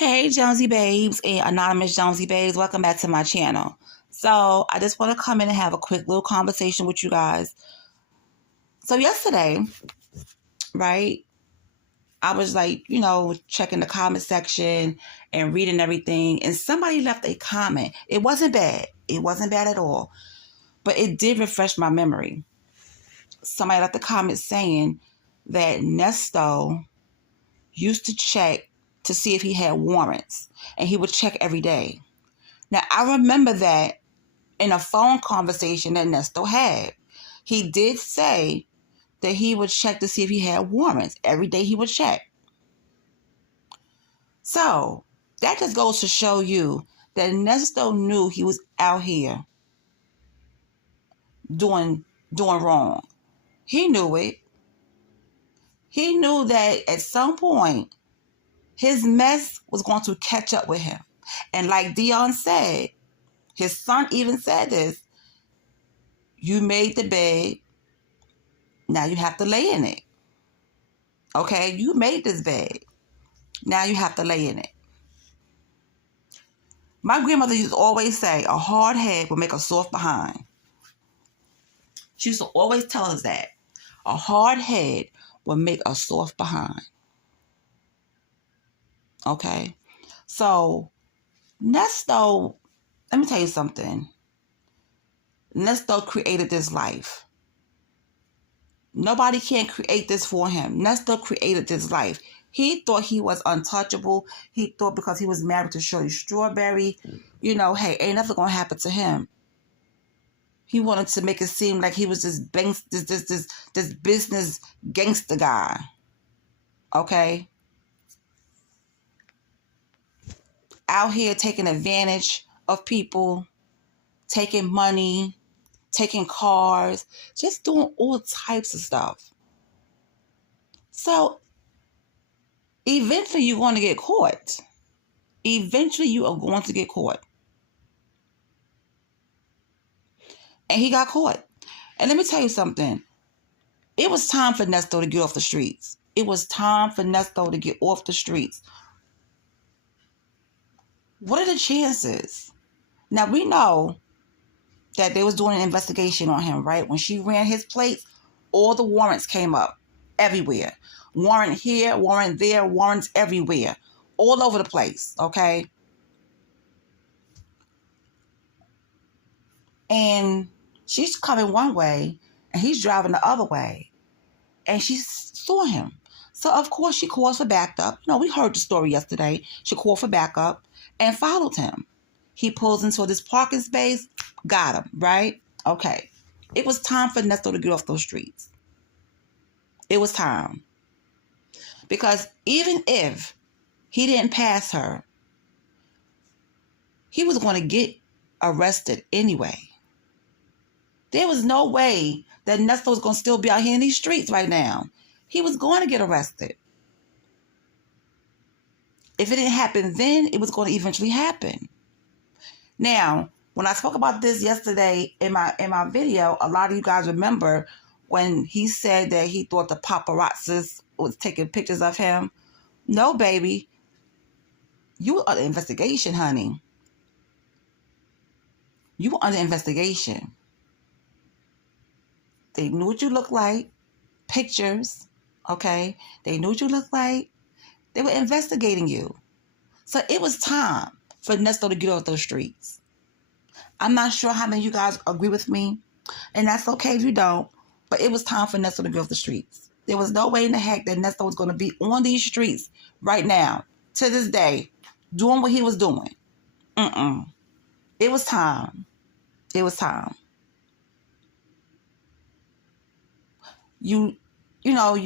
Hey Jonesy Babes and Anonymous Jonesy Babes, welcome back to my channel. So I just want to come in and have a quick little conversation with you guys. So yesterday, right, I was like, checking the comment section and reading everything, and somebody left a comment. It wasn't bad. It wasn't bad at all. But it did refresh my memory. Somebody left a comment saying that Nesto used to check to see if he had warrants, and he would check every day. Now, I remember that in a phone conversation that Nesto had. He did say that he would check to see if he had warrants. Every day he would check. So, that just goes to show you that Nesto knew he was out here doing wrong. He knew it. He knew that at some point, his mess was going to catch up with him. And like Dion said, his son even said this, you made the bed, now you have to lay in it. Okay, you made this bed, now you have to lay in it. My grandmother used to always say, a hard head will make a soft behind. She used to always tell us that. A hard head will make a soft behind. Okay, so Nesto, let me tell you something. Nesto created this life. Nobody can create this for him. Nesto created this life. He thought he was untouchable. He thought because he was married to Shirley Strawberry, hey, ain't nothing gonna happen to him. He wanted to make it seem like he was this business gangster guy. Okay? Out here taking advantage of people, taking money, taking cars, just doing all types of stuff. So, eventually you're going to get caught. Eventually you are going to get caught. And he got caught. And let me tell you something. It was time for Nesto to get off the streets. It was time for Nesto to get off the streets. What are the chances? Now, we know that they was doing an investigation on him, right? When she ran his plates, all the warrants came up everywhere. Warrant here, warrant there, warrants everywhere. All over the place, okay? And she's coming one way, and he's driving the other way. And she saw him. So, of course, she called for backup. We heard the story yesterday. She called for backup and followed him. He pulls into this parking space, got him, right? Okay. It was time for Nesto to get off those streets. It was time. Because even if he didn't pass her, he was going to get arrested anyway. There was no way that Nesto was going to still be out here in these streets right now. He was going to get arrested. If it didn't happen then, it was going to eventually happen. Now, when I spoke about this yesterday in my video, a lot of you guys remember when he said that he thought the paparazzi was taking pictures of him. No, baby. You were under investigation, honey. You were under investigation. They knew what you looked like. Pictures, okay? They knew what you looked like. They were investigating you. So it was time for Nesto to get off those streets. I'm not sure how many of you guys agree with me, and that's okay if you don't, but it was time for Nesto to get off the streets. There was no way in the heck that Nesto was going to be on these streets right now, to this day, doing what he was doing. It was time. It was time. You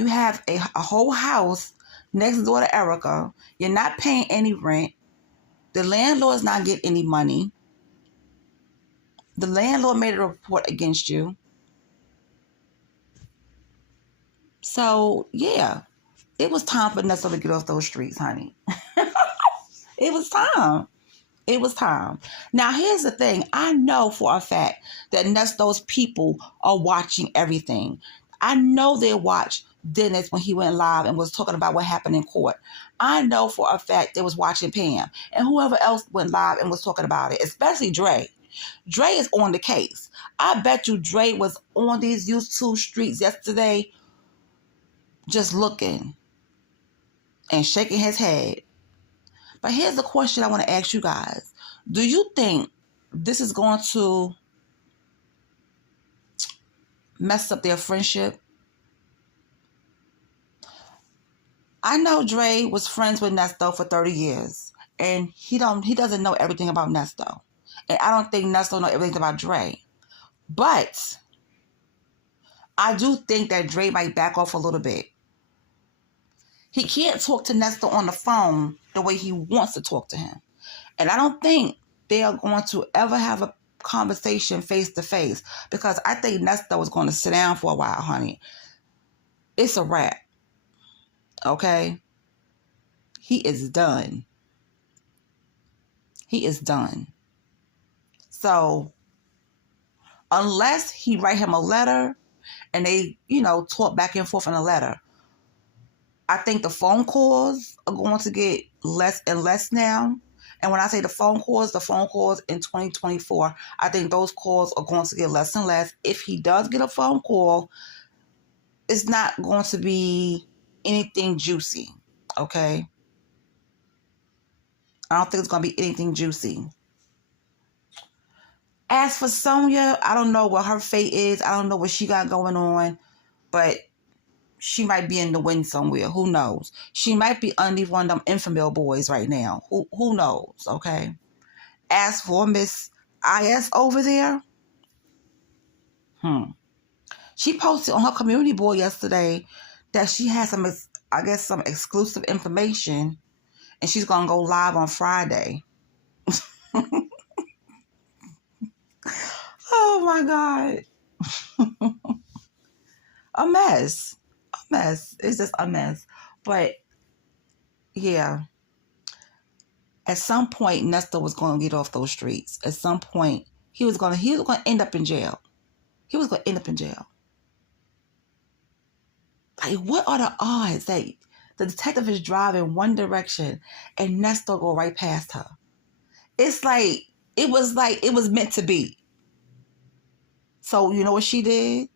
have a whole house next door to Erica. You're not paying any rent. The landlord's not getting any money. The landlord made a report against you. So, yeah, it was time for Nesto to get off those streets, honey. It was time. It was time. Now, here's the thing. I know for a fact that Nesto's people are watching everything. I know they watched Dennis when he went live and was talking about what happened in court. I know for a fact they was watching Pam and whoever else went live and was talking about it, especially Dre. Dre is on the case. I bet you Dre was on these YouTube streets yesterday just looking and shaking his head. But here's the question I want to ask you guys. Do you think this is going to mess up their friendship? I know Dre was friends with Nesto for 30 years. And he doesn't know everything about Nesto. And I don't think Nesto knows everything about Dre. But I do think that Dre might back off a little bit. He can't talk to Nesto on the phone the way he wants to talk to him. And I don't think they are going to ever have a conversation face to face, because I think Nesto is going to sit down for a while, honey. It's a wrap. Okay? He is done. He is done. So, unless he write him a letter and they, talk back and forth in a letter, I think the phone calls are going to get less and less now. And when I say the phone calls in 2024, I think those calls are going to get less and less. If he does get a phone call, it's not going to be anything juicy, okay? I don't think it's going to be anything juicy. As for Sonia, I don't know what her fate is. I don't know what she got going on, but she might be in the wind somewhere. Who knows? She might be underneath one of them infamil boys right now. Who knows, okay? As for Miss IS over there, she posted on her community board yesterday that she has some exclusive information, and she's going to go live on Friday. Oh, my God. A mess. It's just a mess. But, yeah. At some point, Nestor was going to get off those streets. At some point, he was going to end up in jail. He was going to end up in jail. Like, what are the odds that the detective is driving one direction and Nestor go right past her? It's like it was meant to be. So, you know what she did?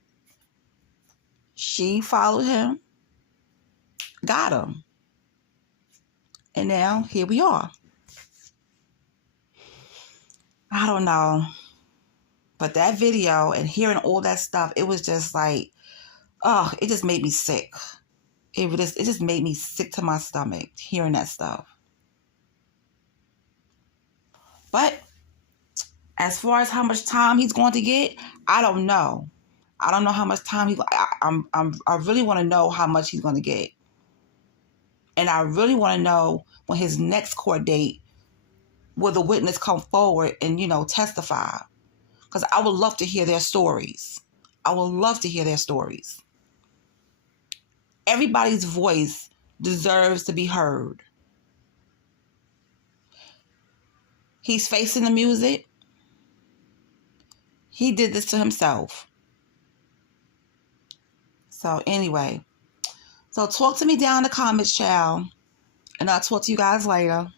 She followed him, got him. And now, here we are. I don't know. But that video and hearing all that stuff, it was just like, oh, it just made me sick. It just made me sick to my stomach hearing that stuff. But as far as how much time he's going to get, I don't know. I don't know how much time I really want to know how much he's going to get. And I really want to know when his next court date, will the witness come forward and, testify. Because I would love to hear their stories. I would love to hear their stories. Everybody's voice deserves to be heard. He's facing the music. He did this to himself. So anyway. So talk to me down in the comments, child. And I'll talk to you guys later.